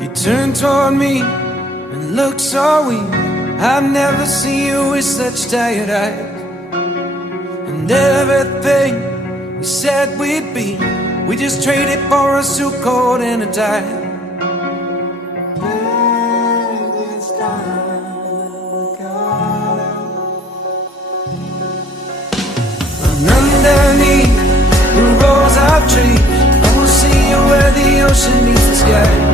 You turned toward me and looked so weak. I've never seen you with such tired eyes. And everything we said we'd be, we just traded for a suit coat and a tie. And underneath the rows of trees, I will see you where the ocean meets the sky.